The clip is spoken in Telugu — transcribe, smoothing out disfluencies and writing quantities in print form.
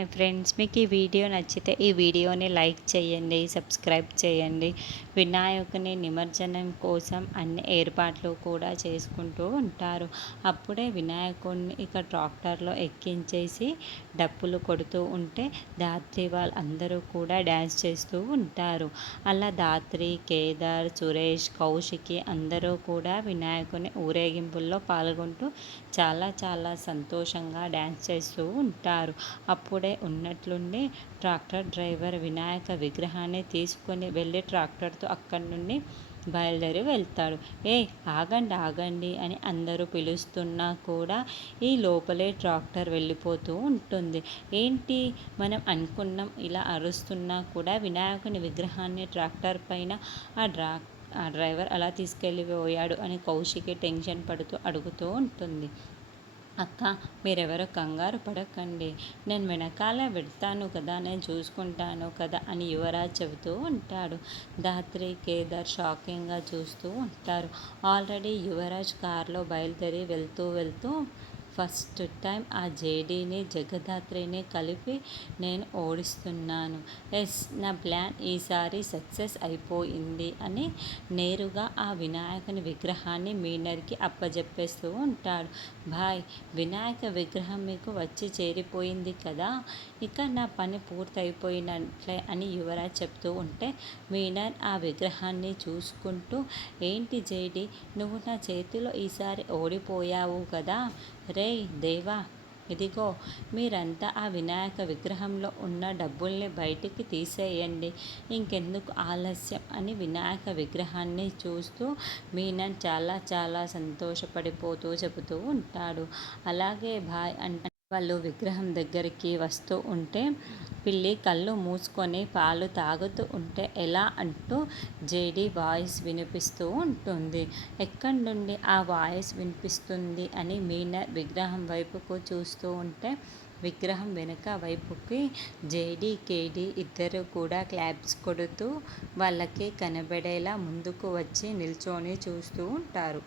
హాయ్ ఫ్రెండ్స్, మీకు ఈ వీడియో నచ్చితే ఈ వీడియోని లైక్ చేయండి, సబ్స్క్రైబ్ చేయండి. వినాయకుని నిమజ్జనం కోసం అన్ని ఏర్పాట్లు కూడా చేసుకుంటూ ఉంటారు. అప్పుడే వినాయకుడిని ఇక ట్రాక్టర్లో ఎక్కించేసి డప్పులు కొడుతూ ఉంటే ధాత్రి వాళ్ళందరూ కూడా డ్యాన్స్ చేస్తూ ఉంటారు. అలా ధాత్రి, కేదార్, సురేష్, కౌశికి అందరూ కూడా వినాయకుని ఊరేగింపుల్లో పాల్గొంటూ చాలా సంతోషంగా డ్యాన్స్ చేస్తూ ఉంటారు. అప్పుడే ఉన్నట్లుండి ట్రాక్టర్ డ్రైవర్ వినాయక విగ్రహాన్ని తీసుకొని వెళ్ళి ట్రాక్టర్తో అక్కడి నుండి బయలుదేరి వెళ్తాడు. ఆగండి ఆగండి అని అందరూ పిలుస్తున్నా కూడా ఈ లోపలే ట్రాక్టర్ వెళ్ళిపోతూ ఉంటుంది. ఏంటి మనం అనుకున్నాం ఇలా అరుస్తున్నా కూడా వినాయకుని విగ్రహాన్ని ట్రాక్టర్ పైన ఆ డ్రైవర్ అలా తీసుకెళ్ళిపోయాడు అని కౌశికి టెన్షన్ పడుతూ అడుగుతూ ఉంటుంది. అక్క, మీరెవరో కంగారు పడకండి, నేను వెనకాలే పెడతాను కదా, నేను చూసుకుంటాను కదా అని యువరాజ్ చెబుతూ ఉంటాడు. ధాత్రి, కేదార్ షాకింగ్గా చూస్తూ ఉంటారు. ఆల్రెడీ యువరాజ్ కారులో బయలుదేరి వెళ్తూ ఫస్ట్ టైం ఆ జేడీని జగదాత్రిని కలిపి నేను ఓడిస్తున్నాను. నా ప్లాన్ ఈసారి సక్సెస్ అయిపోయింది అని నేరుగా ఆ వినాయకుని విగ్రహాన్ని మీనర్కి అప్పజెప్పేస్తూ ఉంటాడు. భాయ్, వినాయక విగ్రహం మీకు వచ్చి చేరిపోయింది కదా, ఇక నా పని పూర్తయిపోయినట్లే అని యువరాజ్ చెప్తూ ఉంటే మీనర్ ఆ విగ్రహాన్ని చూసుకుంటూ, ఏంటి జేడి, నువ్వు నా చేతిలో ఈసారి ఓడిపోయావు కదా. రేయ్ దేవా, ఇదిగో మీరంతా ఆ వినాయక విగ్రహంలో ఉన్న డబ్బుల్ని బయటికి తీసేయండి, ఇంకెందుకు ఆలస్యం అని వినాయక విగ్రహాన్ని చూస్తూ మీనన్ చాలా సంతోషపడిపోతూ చెబుతూ ఉంటాడు. అలాగే భాయ్ అంటే వాళ్ళు విగ్రహం దగ్గరికి వస్తూ ఉంటే పిల్లి కళ్ళు మూసుకొని పాలు తాగుతూ ఉంటే ఎలా అంటూ జేడీ వాయిస్ వినిపిస్తూ ఉంటుంది. ఎక్కడి నుండి ఆ వాయిస్ వినిపిస్తుంది అని మీనర్ విగ్రహం వైపుకు చూస్తూ ఉంటే విగ్రహం వెనుక వైపుకి జేడీ, కేడీ ఇద్దరు కూడా క్లాప్స్ కొడుతూ వాళ్ళకి కనబడేలా ముందుకు వచ్చి నిల్చొని చూస్తూ ఉంటారు.